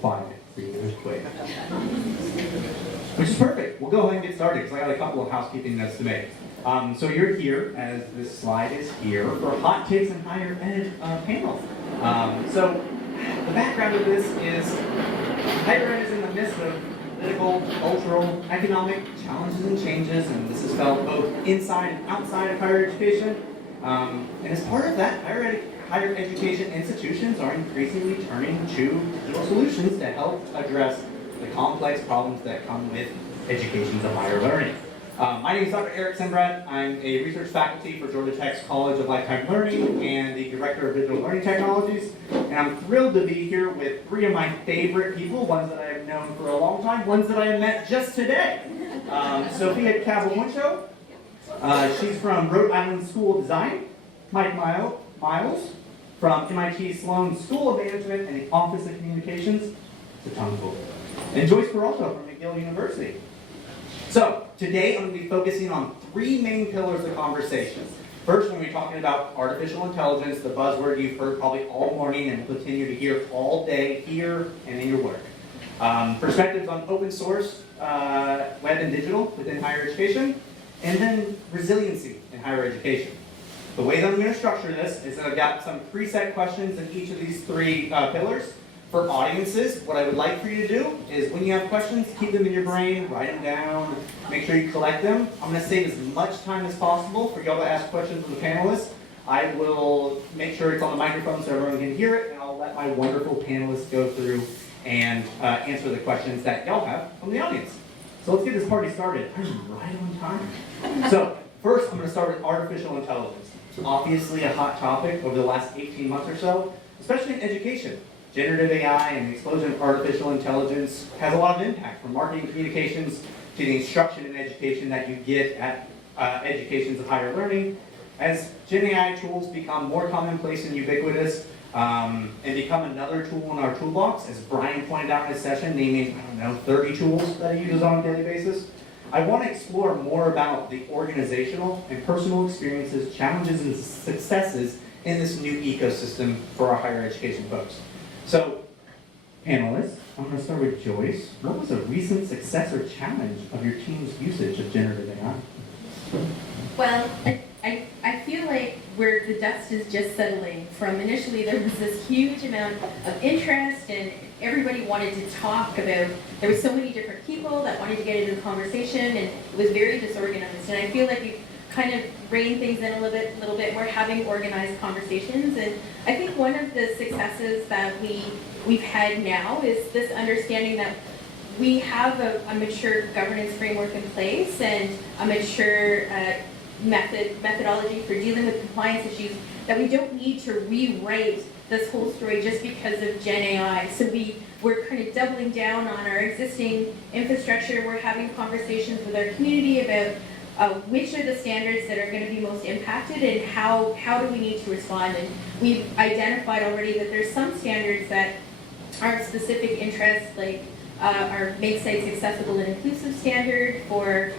find for you this quick. Which is perfect. We'll go ahead and get started because I got a couple of housekeeping notes to make. So you're here, as this slide is here, for Hot Takes in Higher Ed panel. So the background of this is higher ed is in the midst of political, cultural, economic challenges and changes, and this is felt both inside and outside of higher education. And as part of that, higher education institutions are increasingly turning to digital solutions to help address the complex problems that come with educations of higher learning. My name is Dr. Eric Sembrat. I'm a research faculty for Georgia Tech's College of Lifetime Learning and the Director of Digital Learning Technologies. And I'm thrilled to be here with three of my favorite people, ones that I have known for a long time, ones that I have met just today. Sofiya Cabalquinto, she's from Rhode Island School of Design. Mike Miles from MIT Sloan School of Management and the Office of Communications. It's a tongue twister. And Joyce Peralta from McGill University. So, today I'm going to be focusing on three main pillars of conversation. First, we're going to be talking about artificial intelligence, the buzzword you've heard probably all morning and will continue to hear all day here and in your work. Perspectives on open source, web and digital within higher education, and then resiliency in higher education. The way that I'm going to structure this is that I've got some preset questions in each of these three pillars. For audiences, what I would like for you to do is when you have questions, keep them in your brain, write them down, make sure you collect them. I'm going to save as much time as possible for y'all to ask questions of the panelists. I will make sure it's on the microphone so everyone can hear it, and I'll let my wonderful panelists go through and answer the questions that y'all have from the audience. So let's get this party started. I'm right on time. So first, I'm going to start with artificial intelligence. It's obviously a hot topic over the last 18 months or so, especially in education. Generative AI and the explosion of artificial intelligence has a lot of impact from marketing communications to the instruction and education that you get at educations of higher learning. As Gen AI tools become more commonplace and ubiquitous and become another tool in our toolbox, as Brian pointed out in his session, naming, 30 tools that he uses on a daily basis, I want to explore more about the organizational and personal experiences, challenges, and successes in this new ecosystem for our higher education folks. So, panelists, I'm going to start with Joyce. What was a recent success or challenge of your team's usage of generative AI? Well, I feel like where the dust is just settling from initially there was this huge amount of interest and everybody wanted to talk about, there were so many different people that wanted to get into the conversation and it was very disorganized. And I feel like we've kind of reined things in a little bit. We're having organized conversations, and I think one of the successes that we've had now is this understanding that we have a mature governance framework in place and a mature methodology for dealing with compliance issues, that we don't need to rewrite this whole story just because of Gen AI. So we're kind of doubling down on our existing infrastructure. We're having conversations with our community about which are the standards that are going to be most impacted and how do we need to respond. And we've identified already that there's some standards that are of specific interests, like our Make Sites Accessible and Inclusive standard for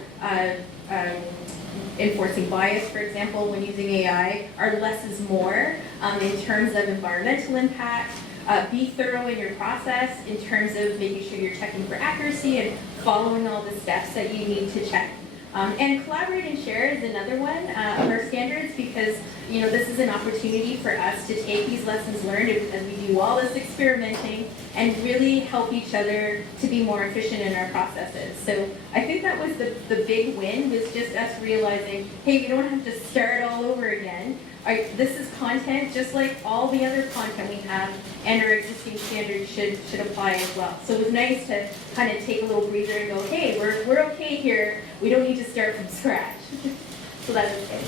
enforcing bias, for example, when using AI. Our less is more in terms of environmental impact. Be thorough in your process in terms of making sure you're checking for accuracy and following all the steps that you need to check. And collaborate and share is another one of our standards, because this is an opportunity for us to take these lessons learned as we do all this experimenting and really help each other to be more efficient in our processes. So I think that was the big win, was just us realizing, hey, we don't have to start all over again. This is content just like all the other content we have, and our existing standards should apply as well. So it was nice to kind of take a little breather and go, hey, we're okay here. We don't need to start from scratch. So that is good.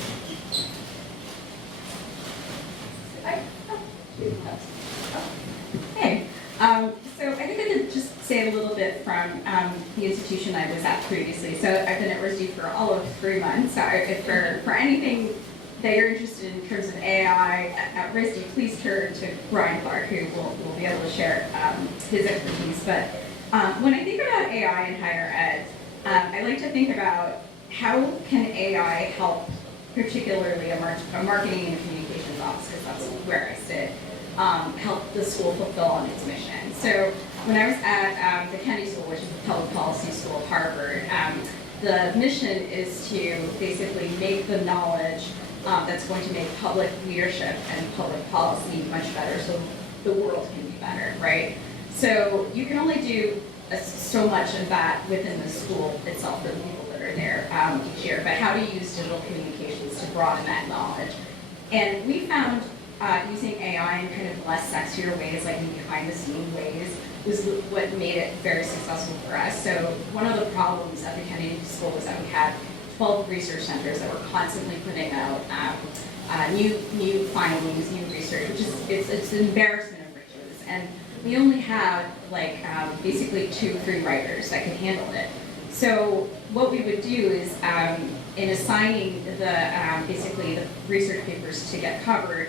Hey, so I think I could just say a little bit from the institution I was at previously. So I've been at RISD for all of 3 months. So if for anything that you're interested in terms of AI at RISD, please turn to Ryan Clark, who will be able to share his expertise. But when I think about AI in higher ed, I like to think about how can AI help, particularly a marketing and communications office, because that's where I sit, help the school fulfill on its mission. So when I was at the Kennedy School, which is the public policy school of Harvard, the mission is to basically make the knowledge that's going to make public leadership and public policy much better, so the world can be better, right? So you can only do so much of that within the school itself, the people that are there each year, but how to use digital communications to broaden that knowledge. And we found using AI in kind of less sexier ways, like in behind the scenes ways, was what made it very successful for us. So one of the problems at the Kennedy School was that we had 12 research centers that were constantly putting out new findings, new research, which is it's an embarrassment of riches. And we only had like basically 2 or 3 writers that could handle it. So what we would do is in assigning the basically the research papers to get covered,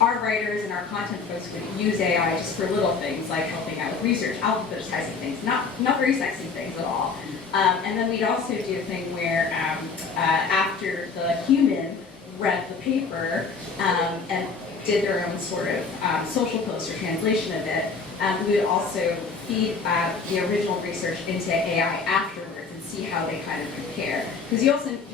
our writers and our content folks would use AI just for little things like helping out with research, alphabetizing things, not very sexy things at all. And then we'd also do a thing where after the human read the paper and did their own sort of social post or translation of it, we would also feed the original research into AI afterwards and see how they kind of compare. Because you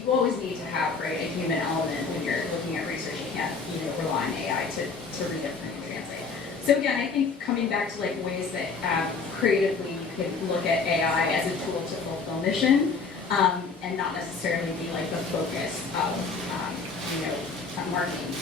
always need to have, right, a human element when you're looking at research. You can't rely on AI to read it and translate. So again, I think coming back to like ways that creatively you could look at AI as a tool to fulfill mission, and not necessarily be like the focus of marketing.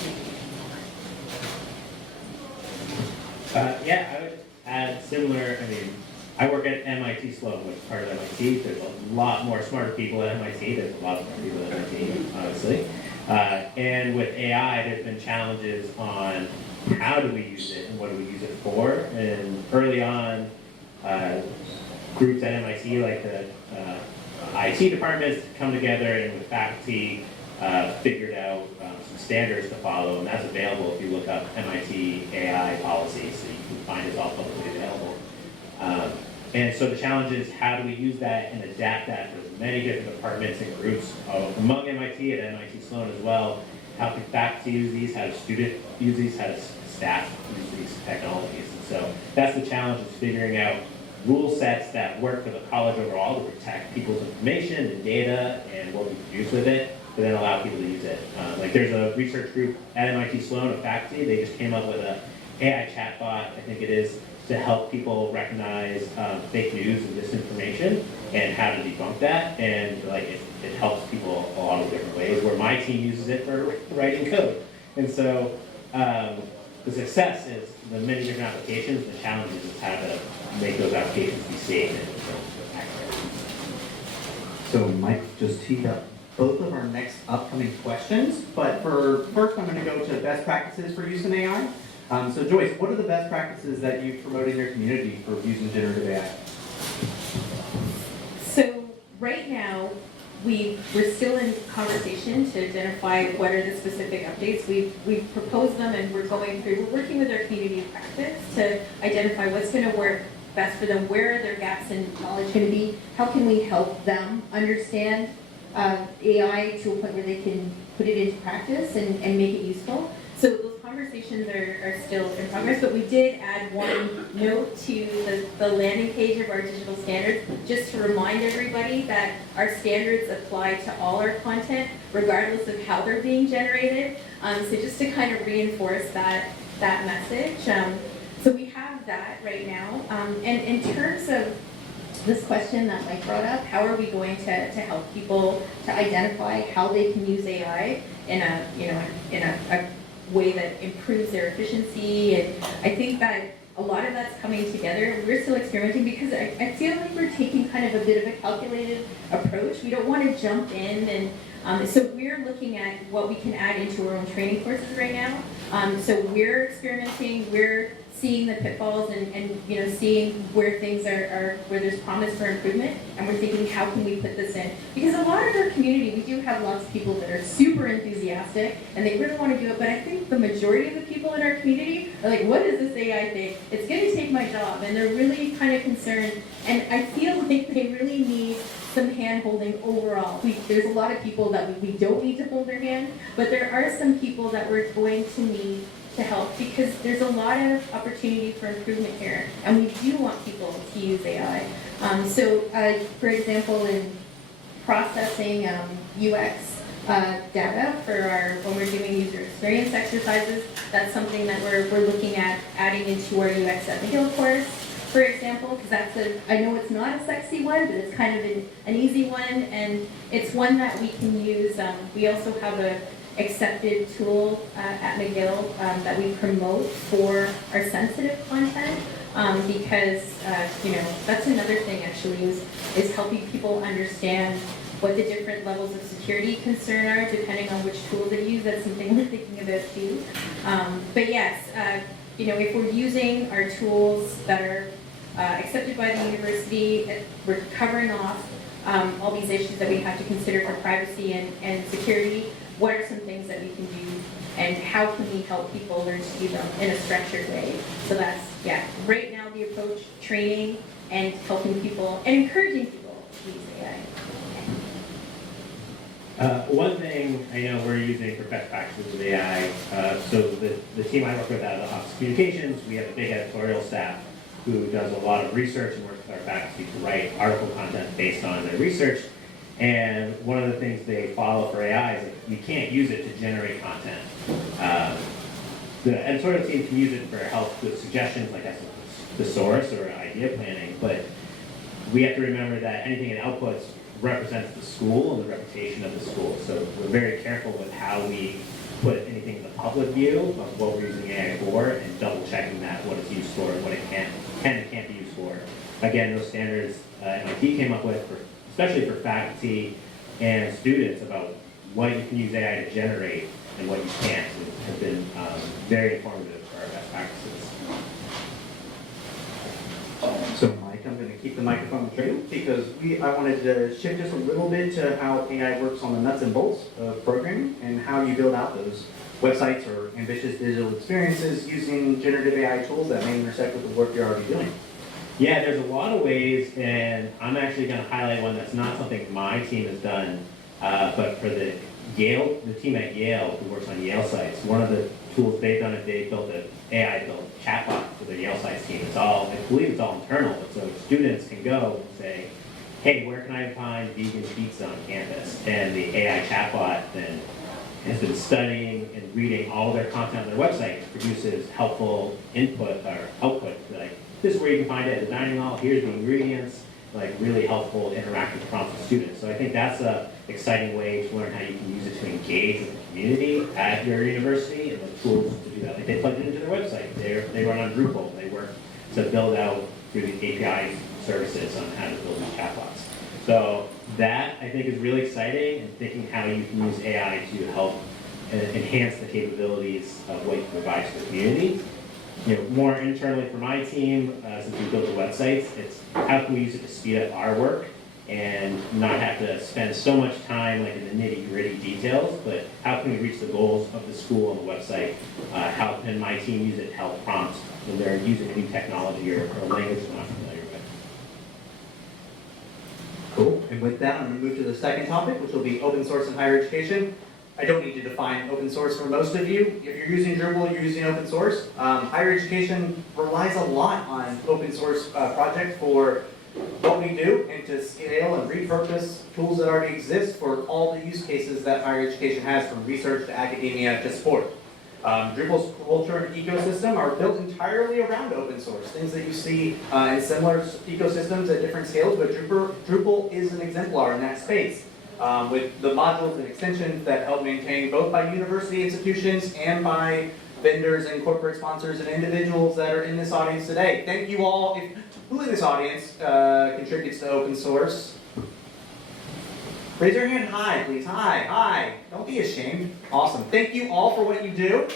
Yeah, I would add similar. I mean, I work at MIT Sloan, which is part of MIT. There's a lot more smarter people at MIT. There's a lot of smart people at MIT, obviously. And with AI, there's been challenges on how do we use it and what do we use it for. And early on, groups at MIT, like the IT departments, come together and with faculty figured out some standards to follow, and that's available if you look up MIT AI policies, so you can find it all publicly available. And so the challenge is how do we use that and adapt that to many different departments and groups among MIT and MIT Sloan as well. How can faculty use these? How do students use these? How does staff use these technologies? And so that's the challenge, is figuring out rule sets that work for the college overall to protect people's information and data and what we produce with it, but then allow people to use it. Like there's a research group at MIT Sloan of faculty. They just came up with a AI chatbot, I think it is, to help people recognize fake news and disinformation and how to debunk that. And like it helps people a lot of different ways, where my team uses it for writing code. And so the success is the many different applications. The challenge is how to make those applications be safe and accurate. So Mike just teed up both of our next upcoming questions, but first I'm going to go to best practices for use in AI. So Joyce, what are the best practices that you promote in your community for using generative AI? So right now, we're still in conversation to identify what are the specific updates. We've proposed them and we're working with our community in practice to identify what's going to work best for them, where are their gaps in knowledge going to be, how can we help them understand AI to a point where they can put it into practice and make it useful. So those conversations are still in progress, but we did add one note to the landing page of our digital standards, just to remind everybody that our standards apply to all our content, regardless of how they're being generated. So just to kind of reinforce that message. So we have that right now. And in terms of this question that Mike brought up, how are we going to help people to identify how they can use AI in a way that improves their efficiency? And I think that a lot of that's coming together. We're still experimenting because I feel like we're taking kind of a bit of a calculated approach. We don't want to jump in, and so we're looking at what we can add into our own training courses right now. So we're experimenting, we're seeing the pitfalls and seeing where things are where there's promise for improvement, and we're thinking, how can we put this in? Because a lot of our community, we do have lots of people that are super enthusiastic and they really want to do it, but I think the majority of the people in our community are like, what is this AI thing? It's going to take my job, and they're really kind of concerned, and I feel like they really need some hand-holding overall. There's a lot of people that we don't need to hold their hand, but there are some people that we're going to need to help because there's a lot of opportunity for improvement here, and we do want people to use AI. For example, in processing UX data when we're doing user experience exercises, that's something that we're looking at adding into our UX at the Hill course, for example, because I know it's not a sexy one, but it's kind of an easy one, and it's one that we can use. We also have a accepted tool at McGill that we promote for our sensitive content because that's another thing actually is helping people understand what the different levels of security concern are depending on which tool they use. That's something we're thinking about too. But yes, if we're using our tools that are accepted by the university, we're covering off all these issues that we have to consider for privacy and security. What are some things that we can do, and how can we help people learn to do them in a structured way? So that's, right now the approach, training and helping people and encouraging people to use AI. One thing I know we're using for best practices with AI, so the team I work with out of the Office of Communications, we have a big editorial staff who does a lot of research and works with our faculty to write article content based on their research. And one of the things they follow for AI is that you can't use it to generate content. The editorial team can use it for help with suggestions, like as the source or idea planning, but we have to remember that anything it outputs represents the school and the reputation of the school. So we're very careful with how we put anything in the public view of what we're using AI for and double checking that, what it's used for, and what it can and can't be used for. Again, those standards MIT came up with, especially for faculty and students, about what you can use AI to generate and what you can't, have been very informative for our best practices. So Mike, I'm going to keep the microphone with you because I wanted to shift just a little bit to how AI works on the nuts and bolts of programming and how you build out those websites or ambitious digital experiences using generative AI tools that may intersect with the work you're already doing. Yeah, there's a lot of ways, and I'm actually going to highlight one that's not something my team has done, but for the team at Yale who works on Yale sites, one of the tools they've done is they built an AI-built chatbot for their Yale sites team. I believe it's all internal, but so students can go and say, hey, where can I find vegan pizza on campus? And the AI chatbot then has been studying and reading all their content on their website, produces helpful input or output, like, this is where you can find it at the dining hall, here's the ingredients, like really helpful interactive prompts with students. So I think that's an exciting way to learn how you can use it to engage with the community at your university and the tools to do that. Like they plug it into their website, they run on Drupal, they work to build out through the API services on how to build these chatbots. So that I think is really exciting, and thinking how you can use AI to help enhance the capabilities of what you provide to the community. More internally for my team, since we built the websites, it's how can we use it to speed up our work and not have to spend so much time like in the nitty-gritty details, but how can we reach the goals of the school on the website? How can my team use it to help prompt when they're using a new technology or a language they're not familiar with? Cool. And with that, I'm going to move to the second topic, which will be open source in higher education. I don't need to define open source for most of you. If you're using Drupal, you're using open source. Higher education relies a lot on open source projects for what we do and to scale and repurpose tools that already exist for all the use cases that higher education has, from research to academia to sport. Drupal's culture and ecosystem are built entirely around open source, things that you see in similar ecosystems at different scales, but Drupal is an exemplar in that space. With the modules and extensions that help maintain both by university institutions and by vendors and corporate sponsors and individuals that are in this audience today. Thank you all. Who in this audience contributes to open source? Raise your hand high, please. Hi. Don't be ashamed. Awesome. Thank you all for what you do.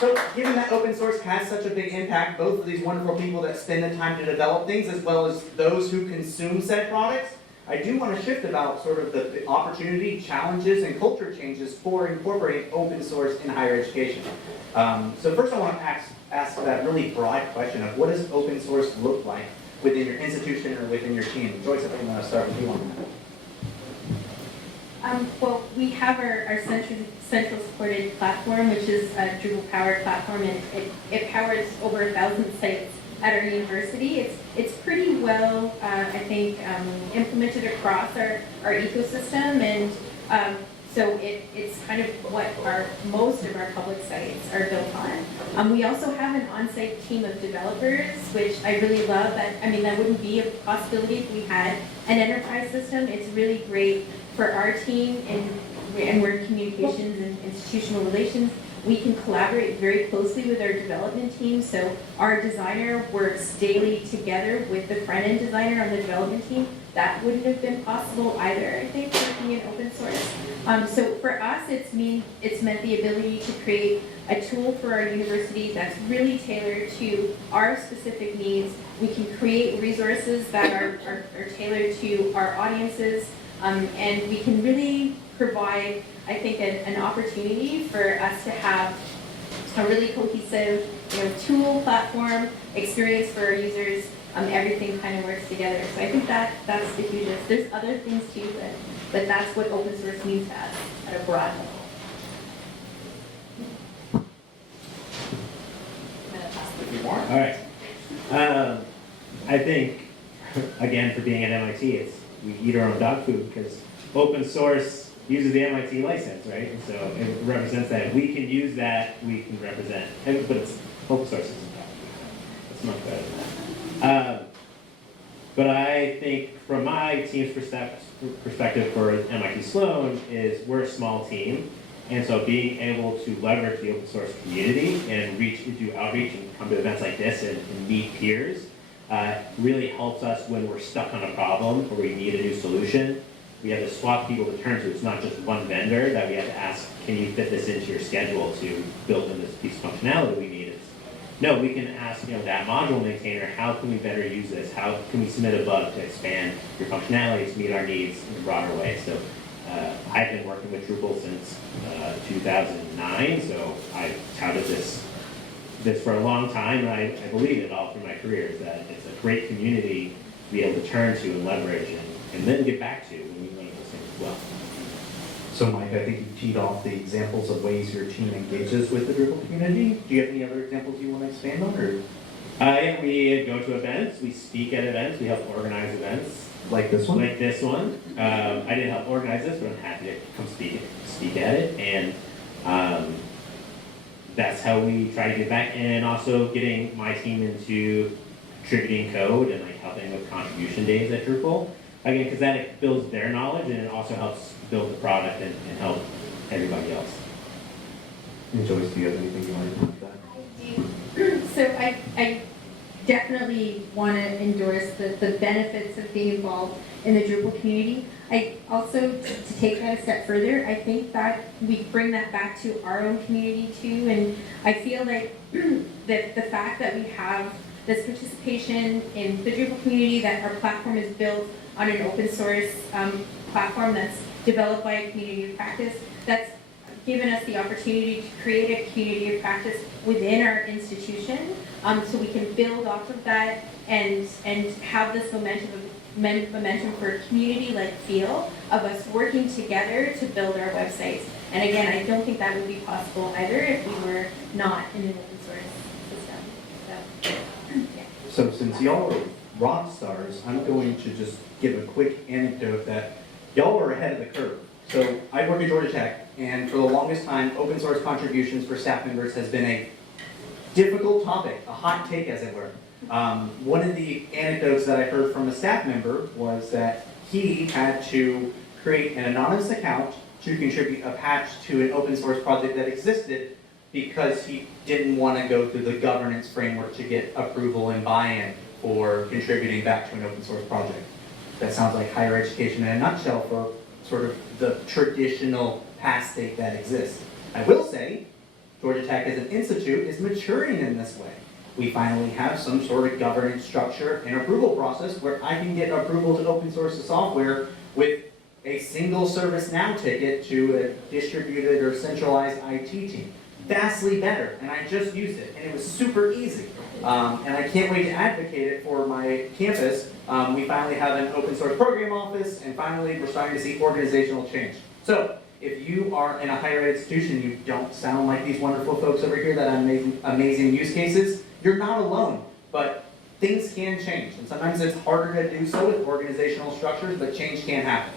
So given that open source has such a big impact, both of these wonderful people that spend the time to develop things as well as those who consume said products, I do want to shift about sort of the opportunity, challenges, and culture changes for incorporating open source in higher education. So first I want to ask that really broad question of what does open source look like within your institution or within your team? Joyce, I think I'm going to start with you on that. Well, we have our central supported platform, which is a Drupal powered platform, and it powers over 1,000 sites at our university. It's pretty well, I think, implemented across our ecosystem, and so it's kind of what most of our public sites are built on. We also have an on-site team of developers, which I really love. That wouldn't be a possibility if we had an enterprise system. It's really great for our team, and we're communications and institutional relations. We can collaborate very closely with our development team. So our designer works daily together with the front-end designer on the development team. That wouldn't have been possible either, I think, working in open source. So for us, it's meant the ability to create a tool for our university that's really tailored to our specific needs. We can create resources that are tailored to our audiences, and we can really provide, I think, an opportunity for us to have a really cohesive, tool, platform, experience for our users. Everything kind of works together. So I think that's the hugest. There's other things too, but that's what open source means to us at a broad level. If you want. All right. I think, again, for being at MIT, we eat our own dog food because open source uses the MIT license, right? And so it represents that. If we can use that, we can represent. But it's open source isn't dog food. It's much better than that. But I think from my team's perspective for MIT Sloan is we're a small team, and so being able to leverage the open source community and do outreach and come to events like this and meet peers really helps us when we're stuck on a problem or we need a new solution. We have to swap people to turn to. It's not just one vendor that we have to ask, can you fit this into your schedule to build in this piece of functionality we need? No, we can ask that module maintainer, how can we better use this? How can we submit a bug to expand your functionality to meet our needs in a broader way? So I've been working with Drupal since 2009, so I've touted this for a long time, and I believe it all through my career, is that it's a great community to be able to turn to and leverage and then get back to when we learn those things as well. So Mike, I think you teed off the examples of ways your team engages with the Drupal community. Do you have any other examples you want to expand on? Or? Yeah, we go to events, we speak at events, we help organize events. Like this one? Like this one. I didn't help organize this, but I'm happy to come speak at it. And that's how we try to get back. And also getting my team into contributing code and helping with contribution days at Drupal. Again, because that builds their knowledge and it also helps build the product and help everybody else. And Joyce, do you have anything you want to add to that? I do. So I definitely want to endorse the benefits of being involved in the Drupal community. I also, to take that a step further, I think that we bring that back to our own community too, and I feel like that the fact that we have this participation in the Drupal community, that our platform is built on an open source platform that's developed by a community of practice, that's given us the opportunity to create a community of practice within our institution, so we can build off of that and have this momentum for a community-like feel of us working together to build our websites. And again, I don't think that would be possible either if we were not in an open source system. So, yeah. So since y'all are rock stars, I'm going to just give a quick anecdote that y'all were ahead of the curve. So I work at Georgia Tech, and for the longest time, open source contributions for staff members has been a difficult topic, a hot take as it were. One of the anecdotes that I heard from a staff member was that he had to create an anonymous account to contribute a patch to an open source project that existed because he didn't want to go through the governance framework to get approval and buy-in for contributing back to an open source project. That sounds like higher education in a nutshell for sort of the traditional past state that exists. I will say, Georgia Tech as an institute is maturing in this way. We finally have some sort of governance structure and approval process where I can get approval to open source the software with a single ServiceNow ticket to a distributed or centralized IT team. Vastly better, and I just used it, and it was super easy. And I can't wait to advocate it for my campus. We finally have an open source program office, and finally we're starting to see organizational change. So, if you are in a higher ed institution, you don't sound like these wonderful folks over here that have amazing use cases, you're not alone. But things can change, and sometimes it's harder to do so with organizational structures, but change can happen.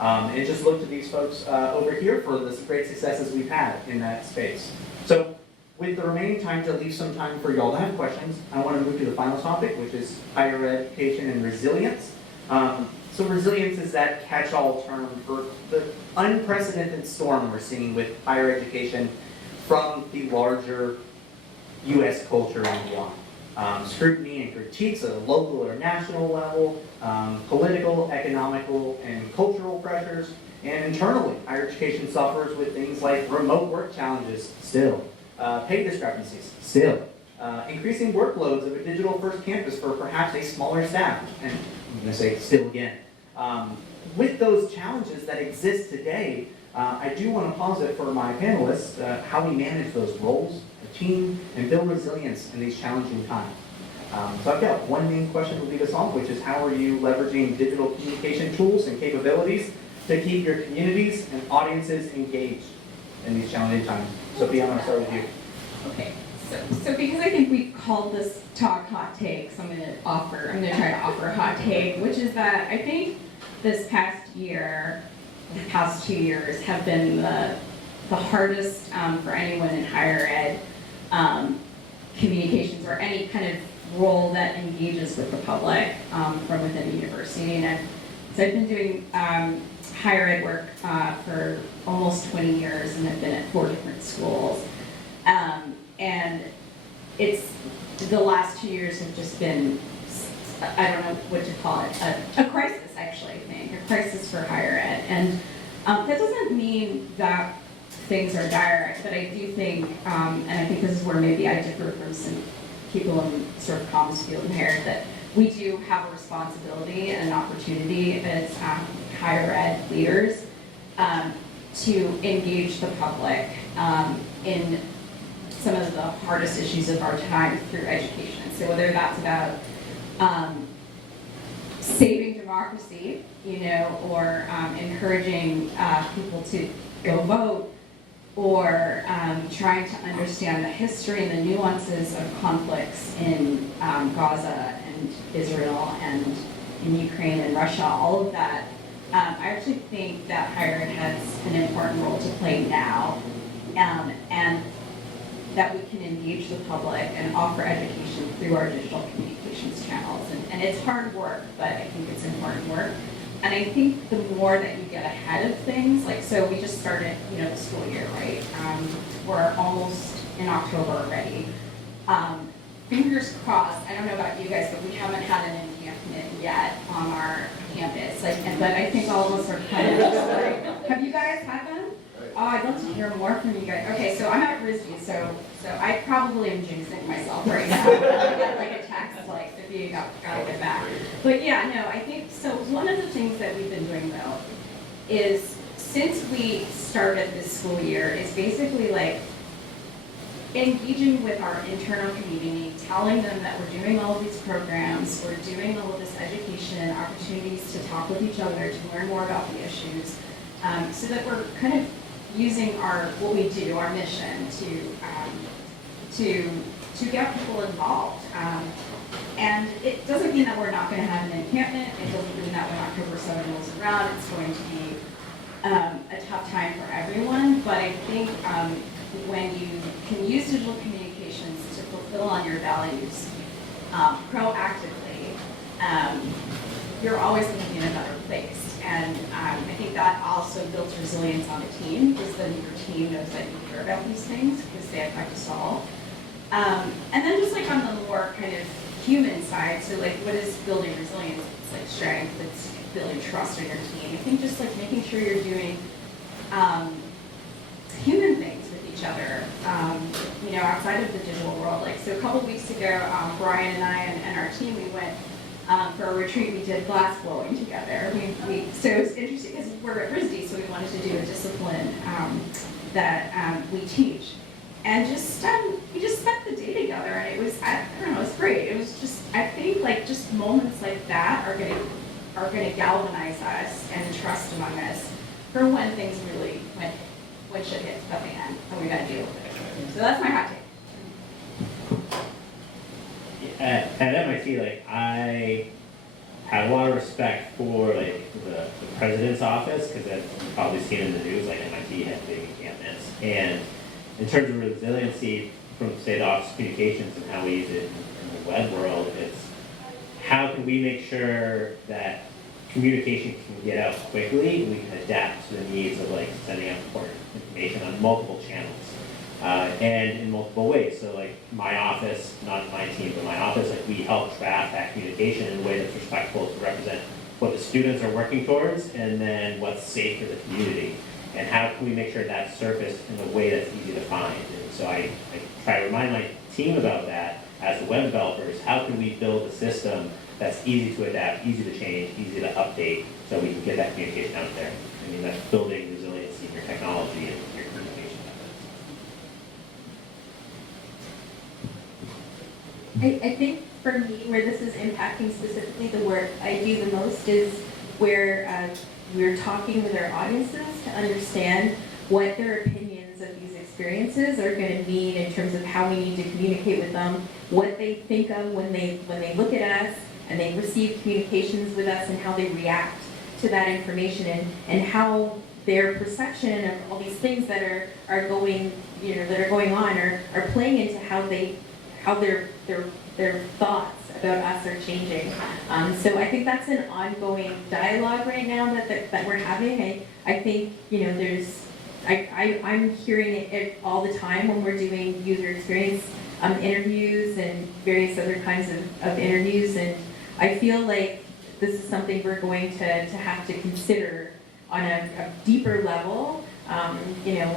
And just look to these folks over here for the great successes we've had in that space. So, with the remaining time, to leave some time for y'all to have questions, I want to move to the final topic, which is higher education and resilience. So resilience is that catch-all term for the unprecedented storm we're seeing with higher education from the larger U.S. culture and beyond. Scrutiny and critiques at a local or national level, political, economical, and cultural pressures, and internally, higher education suffers with things like remote work challenges still, pay discrepancies still, increasing workloads of a digital-first campus for perhaps a smaller staff, and I'm going to say still again. With those challenges that exist today, I do want to posit for my panelists how we manage those roles, a team, and build resilience in these challenging times. So I've got one main question to lead us off, which is how are you leveraging digital communication tools and capabilities to keep your communities and audiences engaged in these challenging times? Sofiya, I'm going to start with you. Okay, so because I think we called this talk hot takes, I'm gonna try to offer a hot take, which is that I think this past year, the past 2 years have been the hardest for anyone in higher ed communications or any kind of role that engages with the public from within the university. And I've been doing higher ed work for almost 20 years, and I've been at 4 different schools. And it's, the last 2 years have just been, I don't know what to call it, a crisis, actually, I think, a crisis for higher ed. And that doesn't mean that things are dire, but I do think, and I think this is where maybe I differ from some people in sort of comms field here, that we do have a responsibility and an opportunity as higher ed leaders to engage the public in some of the hardest issues of our time through education. So whether that's about saving democracy, or encouraging people to go vote, or trying to understand the history and the nuances of conflicts in Gaza and Israel and in Ukraine and Russia, all of that, I actually think that higher ed has an important role to play now, and that we can engage the public and offer education through our digital communications channels. And it's hard work, but I think it's important work. And I think the more that you get ahead of things, like, so we just started, the school year, right? We're almost in October already. Fingers crossed, I don't know about you guys, but we haven't had an encampment yet on our campus. But I think all of us are kind of just like, have you guys had them? Oh, I'd love to hear more from you guys. Okay, so I'm at RISD, so I probably am jinxing myself right now. I get like a text like, Sofiya, gotta get back. But yeah, no, I think, so one of the things that we've been doing though is since we started this school year is basically like engaging with our internal community, telling them that we're doing all of these programs, we're doing all of this education, opportunities to talk with each other, to learn more about the issues, so that we're kind of using what we do, our mission, to get people involved. And it doesn't mean that we're not going to have an encampment. It doesn't mean that when October 7 rolls around, it's going to be a tough time for everyone. But I think when you can use digital communications to fulfill on your values proactively, you're always going to be in a better place. And I think that also builds resilience on a team, because then your team knows that you care about these things because they affect us all. And then just like on the more kind of human side, so like what is building resilience? It's like strength, it's building trust in your team. I think just like making sure you're doing human things with each other, outside of the digital world. Like, so a couple weeks ago, Brian and I and our team, we went for a retreat. We did glass blowing together. So it was interesting because we're at RISD, so we wanted to do a discipline that we teach. And we just spent the day together, and it was, I don't know, it was great. It was just, I think like just moments like that are gonna galvanize us and trust among us for when things really, when shit hits the fan, and we gotta deal with it. So that's my hot take. At MIT, like, I have a lot of respect for like the president's office, because I've probably seen in the news, like MIT has big encampments. And in terms of resiliency from state office of communications and how we use it in the web world, it's how can we make sure that communication can get out quickly and we can adapt to the needs of like sending out important information on multiple channels. And in multiple ways. So like my office, not my team, but my office, like we help draft that communication in a way that's respectful to represent what the students are working towards and then what's safe for the community. And how can we make sure that's surfaced in a way that's easy to find? And so I try to remind my team about that as the web developers. How can we build a system that's easy to adapt, easy to change, easy to update, so we can get that communication out there? I mean, that's building resiliency in your technology and your communication methods. I think for me, where this is impacting specifically the work I do the most is where we're talking with our audiences to understand what their opinions of these experiences are going to mean in terms of how we need to communicate with them, what they think of when they look at us and they receive communications with us, and how they react to that information, and how their perception of all these things that are going, that are going on are playing into how their thoughts about us are changing. So I think that's an ongoing dialogue right now that we're having. I think I'm hearing it all the time when we're doing user experience interviews and various other kinds of interviews, and I feel like this is something we're going to have to consider on a deeper level, in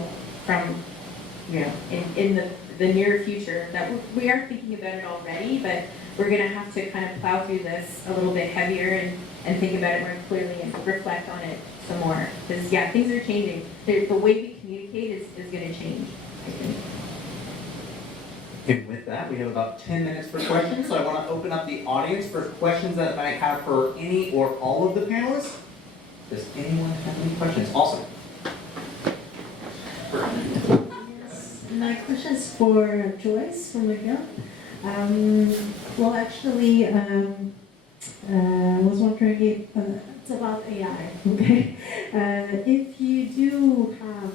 the near future. That we are thinking about it already, but we're going to have to kind of plow through this a little bit heavier and think about it more clearly and reflect on it some more. Because things are changing. The way we communicate is going to change, I think. And with that, we have about 10 minutes for questions, so I want to open up the audience for questions that I have for any or all of the panelists. Does anyone have any questions? Awesome. My question is for Joyce from McGill. Well, actually, I was wondering if it's about AI, okay? If you do have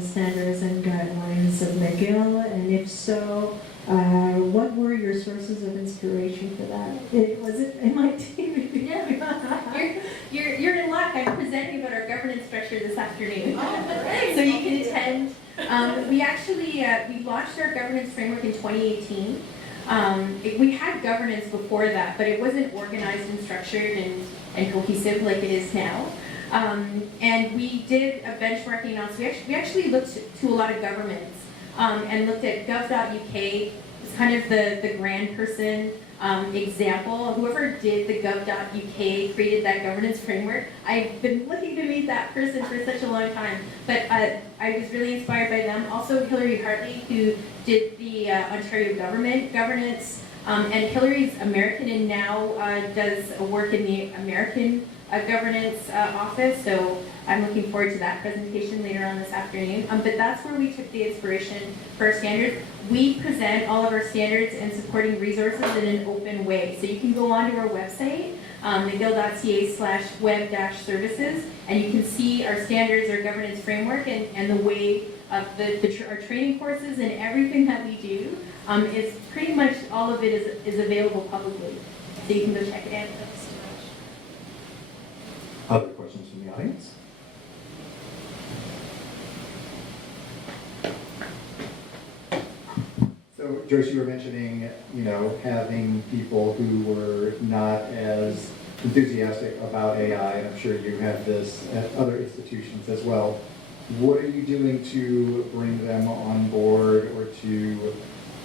standards and guidelines of McGill, and if so, what were your sources of inspiration for that? Was it MIT? Yeah, you're in luck. I'm presenting about our governance structure this afternoon, Oh, so you can attend. We launched our governance framework in 2018. We had governance before that, but it wasn't organized and structured and cohesive like it is now. And we did a benchmarking analysis. We actually looked to a lot of governments and looked at gov.uk. It's kind of the grand person example. Whoever did the gov.uk created that governance framework. I've been looking to meet that person for such a long time, but I was really inspired by them. Also, Hillary Hartley, who did the Ontario government governance, and Hillary's American and now does work in the American governance office. So I'm looking forward to that presentation later on this afternoon. But that's where we took the inspiration for our standards. We present all of our standards and supporting resources in an open way. So you can go onto our website, mcgill.ca/web-services, and you can see our standards, our governance framework, and the way of our training courses and everything that we do. Is pretty much all of it is available publicly. So you can go check it out. Other questions from the audience? So Joyce, you were mentioning, having people who were not as enthusiastic about AI, and I'm sure you have this at other institutions as well. What are you doing to bring them on board or to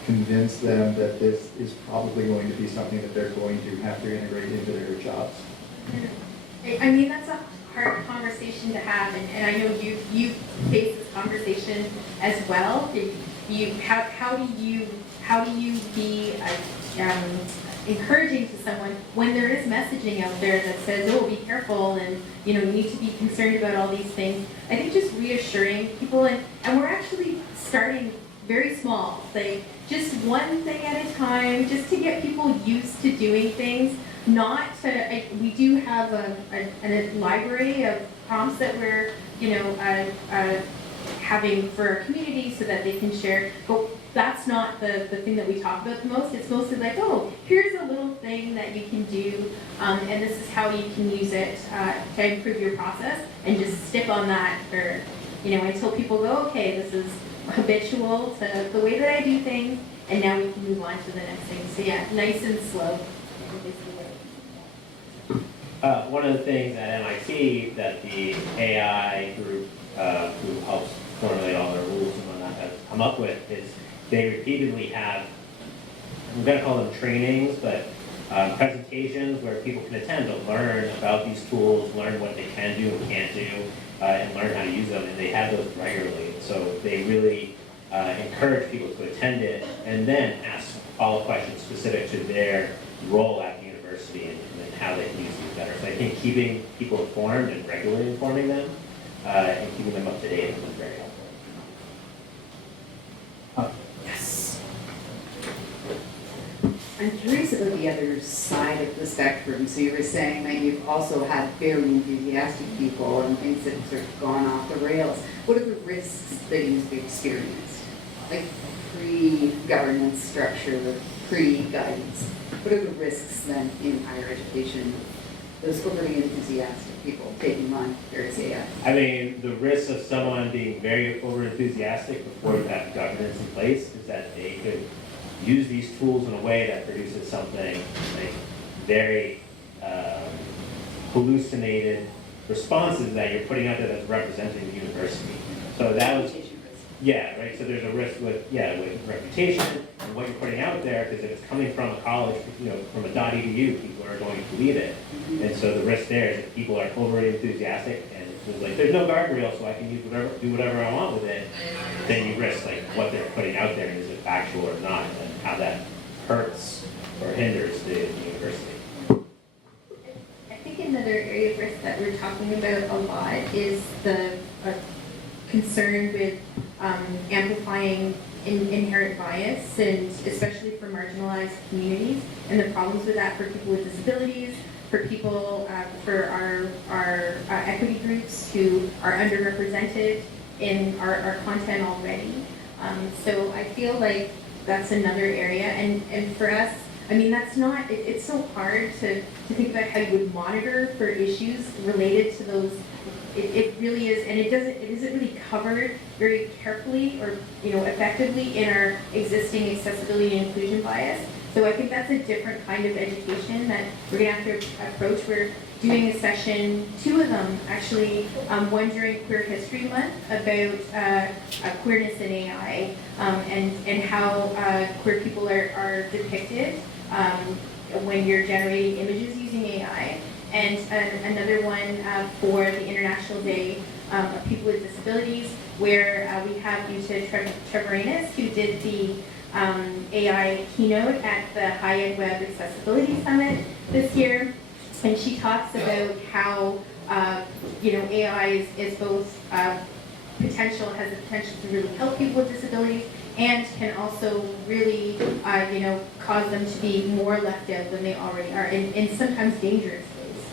convince them that this is probably going to be something that they're going to have to integrate into their jobs? I mean, that's a hard conversation to have, and I know you face this conversation as well. How do you be encouraging to someone when there is messaging out there that says, oh, be careful, and you need to be concerned about all these things. I think just reassuring people, and we're actually starting very small, like just one thing at a time, just to get people used to doing things. Not to, we do have a library of prompts that we're, having for our community so that they can share, but that's not the thing that we talk about the most. It's mostly like, oh, here's a little thing that you can do, and this is how you can use it to improve your process, and just stick on that for, until people go, okay, this is habitual to the way that I do things, and now we can move on to the next thing. So yeah, nice and slow. One of the things at MIT that the AI group who helps formulate all their rules and whatnot has come up with is they repeatedly have, I'm going to call them trainings, but presentations where people can attend to learn about these tools, learn what they can do and can't do, and learn how to use them, and they have those regularly. So they really encourage people to attend it and then ask follow-up questions specific to their role at the university and how they can use these better. So I think keeping people informed and regularly informing them and keeping them up to date is very helpful. Yes. I'm curious about the other side of the spectrum. So you were saying that you've also had very enthusiastic people and things that have sort of gone off the rails. What are the risks that you've experienced? Like pre-governance structure, pre-guidance. What are the risks then in higher education? Those overly enthusiastic people taking on various AI. I mean, the risk of someone being very over-enthusiastic before you have governance in place is that they could use these tools in a way that produces something like very hallucinated responses that you're putting out there that's representing the university. So that was, yeah, right. So there's a risk with reputation and what you're putting out there, because if it's coming from a college, from a .edu, people are going to believe it. And so the risk there is that people are overly enthusiastic and it's like there's no guardrail, so I can do whatever I want with it. Then you risk like what they're putting out there, is it factual or not, and how that hurts or hinders the university. I think another area of risk that we're talking about a lot is the concern with amplifying inherent bias, and especially for marginalized communities, and the problems with that for people with disabilities, for people, for our equity groups who are underrepresented in our content already. So I feel like that's another area, and for us, I mean, that's not, it's so hard to think about how you would monitor for issues related to those. It really is, and it isn't really covered very carefully or effectively in our existing accessibility and inclusion bias. So I think that's a different kind of education that we're going to have to approach. We're doing a session, 2 of them actually, one during Queer History Month about queerness in AI and how queer people are depicted when you're generating images using AI. And another one for the International Day of People with Disabilities, where we have Yuta Treviranus, who did the AI keynote at the High-End Web Accessibility Summit this year. And she talks about how AI is both has the potential to really help people with disabilities, and can also really cause them to be more left out than they already are, in sometimes dangerous ways.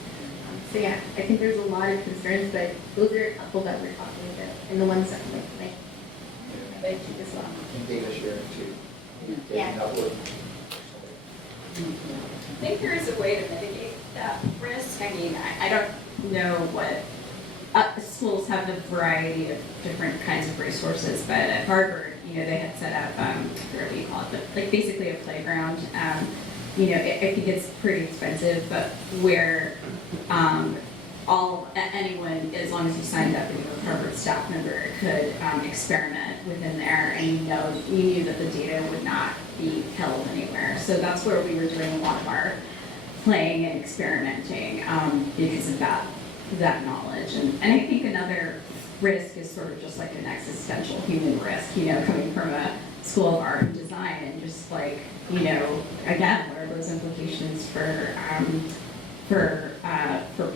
So yeah, I think there's a lot of concerns, but those are a couple that we're talking about, and the ones that I keep as well. And data sharing too. Yeah. I think there is a way to mitigate that risk. I mean, I don't know what schools have a variety of different kinds of resources, but at Harvard, they had set up, I forget what you call it, but like basically a playground. I think it's pretty expensive, but where anyone, as long as you signed up and you were a Harvard staff member, could experiment within there, and you knew that the data would not be held anywhere. So that's where we were doing a lot of our playing and experimenting because of that knowledge. And I think another risk is sort of just like an existential human risk, coming from a School of Art and Design, and just like, you know, again, what are those implications for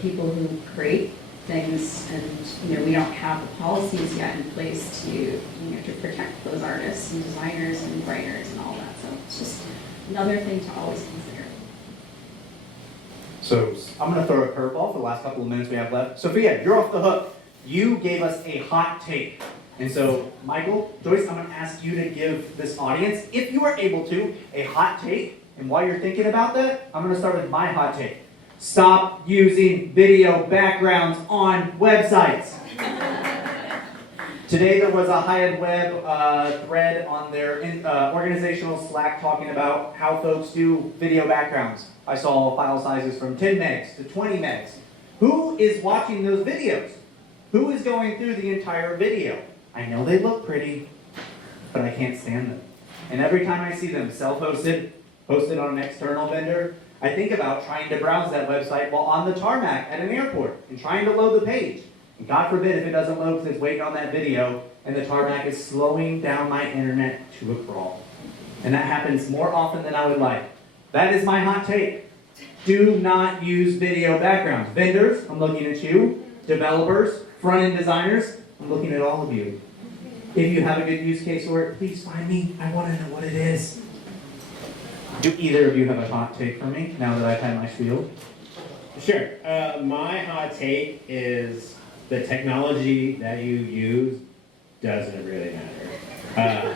people who create things, and, you know, we don't have the policies yet in place to, you know, to protect those artists and designers and writers and all that, so it's just another thing to always consider. So I'm going to throw a curveball for the last couple of minutes we have left. Sofiya, you're off the hook. You gave us a hot take. And so, Michael, Joyce, I'm going to ask you to give this audience, if you are able to, a hot take. And while you're thinking about that, I'm going to start with my hot take. Stop using video backgrounds on websites. Today there was a Hyatt Web thread on their organizational Slack talking about how folks do video backgrounds. I saw file sizes from 10 megs to 20 megs. Who is watching those videos? Who is going through the entire video? I know they look pretty, but I can't stand them. And every time I see them self-hosted, hosted on an external vendor, I think about trying to browse that website while on the tarmac at an airport and trying to load the page. And God forbid if it doesn't load because it's waiting on that video and the tarmac is slowing down my internet to a crawl. And that happens more often than I would like. That is my hot take. Do not use video backgrounds. Vendors, I'm looking at you. Developers, front-end designers, I'm looking at all of you. If you have a good use case for it, please find me. I want to know what it is. Do either of you have a hot take for me now that I've had my spiel? Sure. My hot take is the technology that you use doesn't really matter.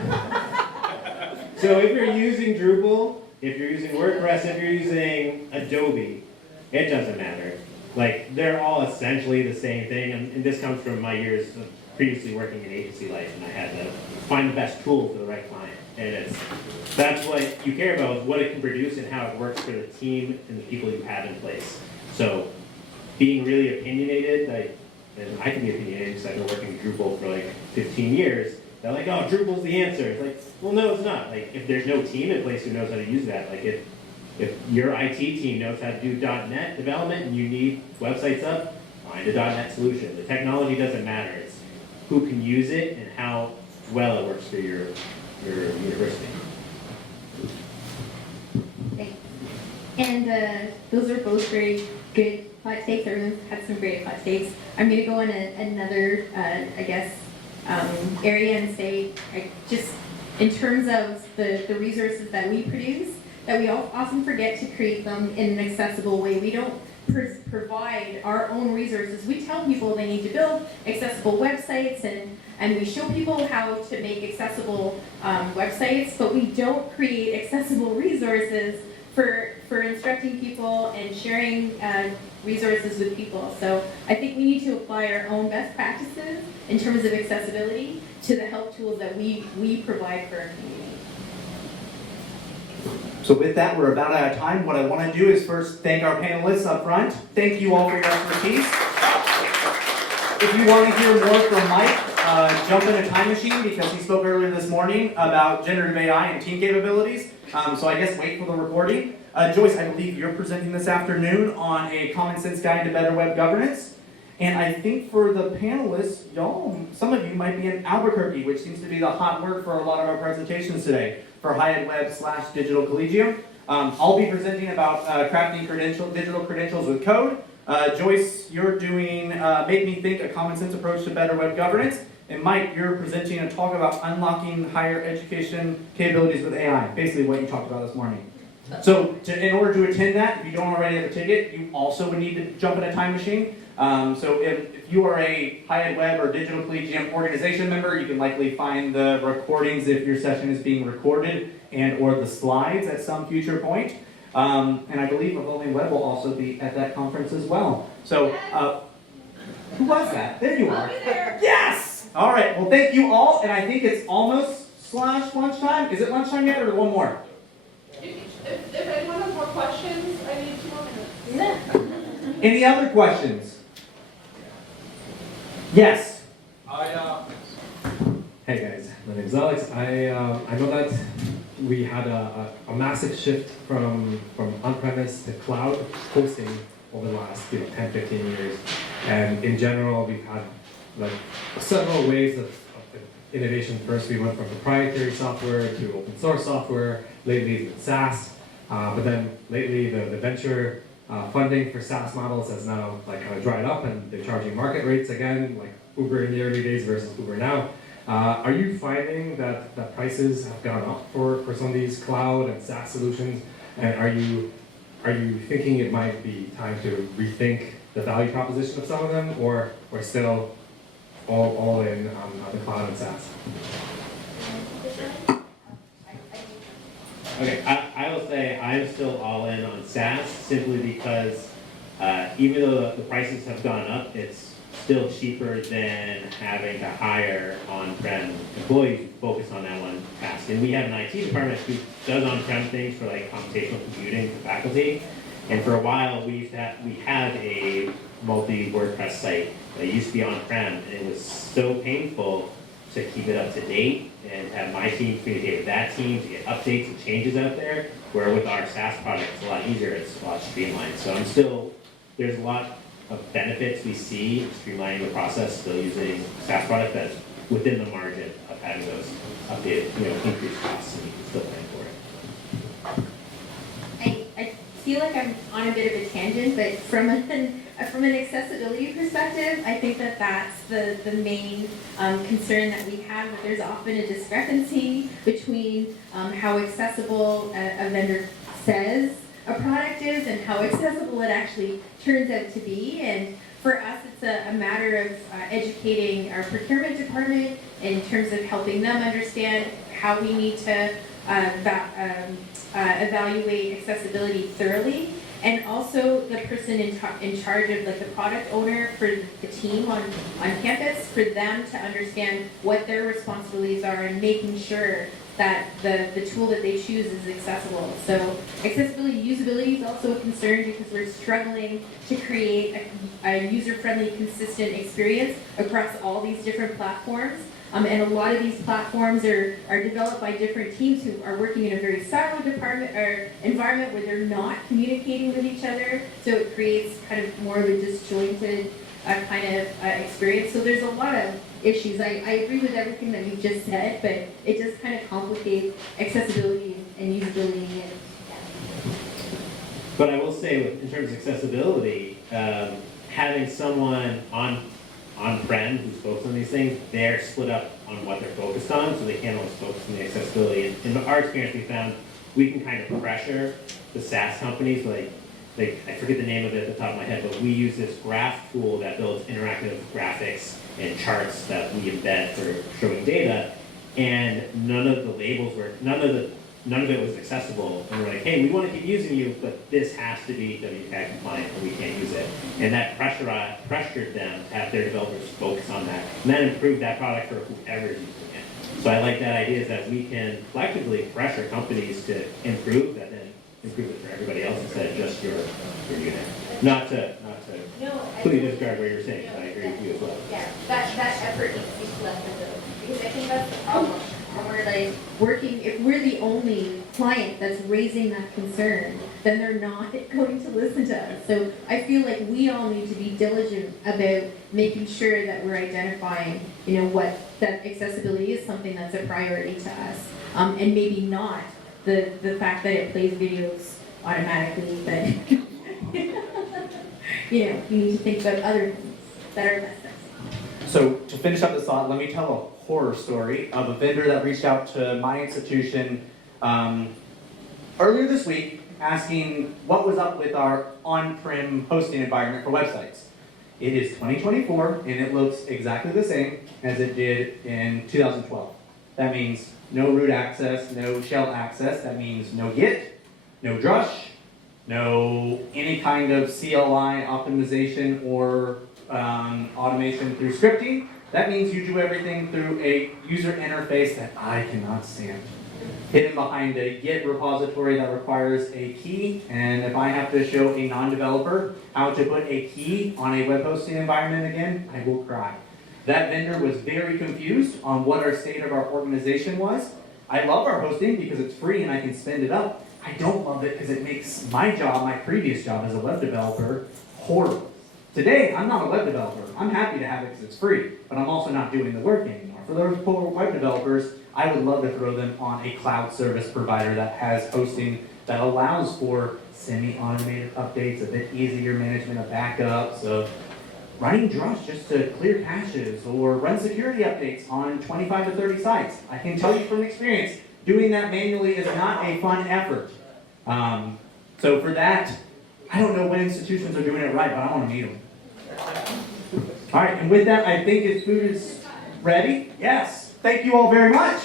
So if you're using Drupal, if you're using WordPress, if you're using Adobe, it doesn't matter. Like, they're all essentially the same thing, and this comes from my years of previously working in agency life, and I had to find the best tool for the right client. And that's what you care about, is what it can produce and how it works for the team and the people you have in place. So being really opinionated, and I can be opinionated because I've been working with Drupal for like 15 years, they're like, oh, Drupal's the answer. It's like, well, no, it's not. Like, if there's no team in place who knows how to use that, like if your IT team knows how to do .NET development and you need websites up, find a .NET solution. The technology doesn't matter. It's who can use it and how well it works for your university. Thanks. And those are both very good hot takes. Everyone's had some great hot takes. I'm going to go on another, area and say, just in terms of the resources that we produce, that we often forget to create them in an accessible way. We don't provide our own resources. We tell people they need to build accessible websites, and we show people how to make accessible websites, but we don't create accessible resources for instructing people and sharing resources with people. So I think we need to apply our own best practices in terms of accessibility to the help tools that we provide for our community. So with that, we're about out of time. What I want to do is first thank our panelists up front. Thank you all for your expertise. If you want to hear more from Mike, jump in a time machine because he spoke earlier this morning about generative AI and team capabilities. So I guess wait for the recording. Joyce, I believe you're presenting this afternoon on a common sense guide to better web governance. And I think for the panelists, y'all, some of you might be in Albuquerque, which seems to be the hot word for a lot of our presentations today, for Hyatt Web / Digital Collegium. I'll be presenting about crafting digital credentials with code. Joyce, you're doing Make Me Think, a common sense approach to better web governance. And Mike, you're presenting a talk about unlocking higher education capabilities with AI, basically what you talked about this morning. So in order to attend that, if you don't already have a ticket, you also would need to jump in a time machine. So if you are a Hyatt Web or Digital Collegium organization member, you can likely find the recordings if your session is being recorded and or the slides at some future point. And I believe EvolveDrupal will also be at that conference as well. So who was that? There you are. Yes! All right, well thank you all, and I think it's almost / lunchtime. Is it lunchtime yet or one more? If anyone has more questions, I need 2 more minutes. Any other questions? Yes. Hey guys, my name is Alex. I know that we had a massive shift from on-premise to cloud hosting over the last 10-15 years, and in general we've had like several waves of innovation. First, we went from proprietary software to open source software. Lately, it's SaaS. But then lately, the venture funding for SaaS models has now like kind of dried up, and they're charging market rates again, like Uber in the early days versus Uber now. Are you finding that prices have gone up for some of these cloud and SaaS solutions? And are you thinking it might be time to rethink the value proposition of some of them, or still all in on the cloud and SaaS? Okay, I will say I'm still all in on SaaS simply because even though the prices have gone up, it's still cheaper than having to hire on-prem employees who focus on that one task. And we have an IT department who does on-prem things for like computational computing for faculty. And for a while, we had a multi-WordPress site that used to be on-prem, and it was so painful to keep it up to date and have my team communicate with that team to get updates and changes out there, where with our SaaS product, it's a lot easier, it's a lot streamlined. So there's a lot of benefits we see in streamlining the process, still using SaaS product that's within the margin of having those updated, increased costs, and you can still plan for it. I feel like I'm on a bit of a tangent, but from an accessibility perspective, I think that that's the main concern that we have, that there's often a discrepancy between how accessible a vendor says a product is and how accessible it actually turns out to be. And for us, it's a matter of educating our procurement department in terms of helping them understand how we need to evaluate accessibility thoroughly, and also the person in charge of like the product owner for the team on campus, for them to understand what their responsibilities are and making sure that the tool that they choose is accessible. So accessibility, usability is also a concern because we're struggling to create a user-friendly, consistent experience across all these different platforms. And a lot of these platforms are developed by different teams who are working in a very siloed department or environment where they're not communicating with each other. So it creates kind of more of a disjointed experience. So there's a lot of issues. I agree with everything that you just said, but it does kind of complicate accessibility and usability. But I will say, in terms of accessibility, having someone on-prem who's focused on these things, they're split up on what they're focused on, so they can't always focus on the accessibility. And in our experience, we found we can kind of pressure the SaaS companies, like I forget the name of it at the top of my head, but we use this graph tool that builds interactive graphics and charts that we embed for showing data, and none of it was accessible. And we're like, hey, we want to keep using you, but this has to be WCAG compliant, or we can't use it. And that pressured them to have their developers focus on that, and that improved that product for whoever is using it. So I like that idea, is that we can collectively pressure companies to improve that, then improve it for everybody else instead of just your unit. Not to completely disregard what you're saying, but I agree with you as well. Yeah, that effort needs to be collective though, because I think that's the problem. When we're like working, if we're the only client that's raising that concern, then they're not going to listen to us. So I feel like we all need to be diligent about making sure that we're identifying, what that accessibility is something that's a priority to us, and maybe not the fact that it plays videos automatically, but you need to think about other things that are less accessible. So to finish up this thought, let me tell a horror story of a vendor that reached out to my institution earlier this week asking what was up with our on-prem hosting environment for websites. It is 2024 and it looks exactly the same as it did in 2012. That means no root access, no shell access. That means no Git, no Drush, no any kind of CLI optimization or automation through scripting. That means you do everything through a user interface that I cannot stand. Hidden behind a Git repository that requires a key, and if I have to show a non-developer how to put a key on a web hosting environment again, I will cry. That vendor was very confused on what our state of our organization was. I love our hosting because it's free and I can spend it up. I don't love it because it makes my job, my previous job as a web developer, horrible. Today, I'm not a web developer. I'm happy to have it because it's free, but I'm also not doing the work anymore. for those poor web developers, I would love to throw them on a cloud service provider that has hosting that allows for semi-automated updates, a bit easier management of backups, of running drush just to clear caches, or run security updates on 25 to 30 sites. I can tell you from experience, doing that manually is not a fun effort. So for that, I don't know what institutions are doing it right, but I want to meet them. All right, and with that, I think if food is ready, yes. Thank you all very much.